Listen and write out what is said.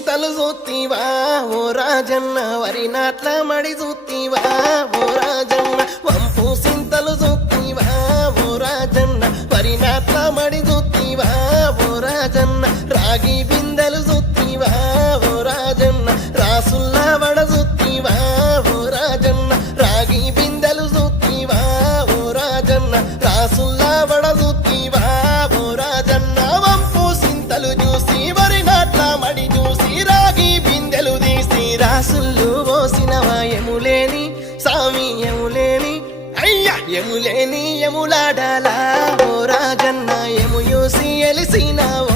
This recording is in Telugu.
సింతలు చూత్తివా ఓ రాజన్న వరి నాట్ల మడి చూత్తివా ఓ రాజన్న వంపు సింతలు చూత్తివా ఓ రాజన్న వరి నాట్ల మడి చూత్తివా ఓ రాజన్న రాగి బిందెలు చూత్తివా ఓ రాజన్న రాసుల్లా వడ చూత్తివా ఓ రాజన్న రాగి బిందెలు చూత్తివా ఓ రాజన్న రాసుల్లా వడ చూత్తివా ఓ రాజన్న వంపు సింతలు చూసి వరి నాట్ల మడి చూసి రాగి బిందెలు తీసి రాసుళ్ళు పోసినవా ఎములేని సామి ఎములేని అయ్యా ఎములేని ఎములాడాలా ఓ రాజన్న ఎము చూసి ఎలిసినావా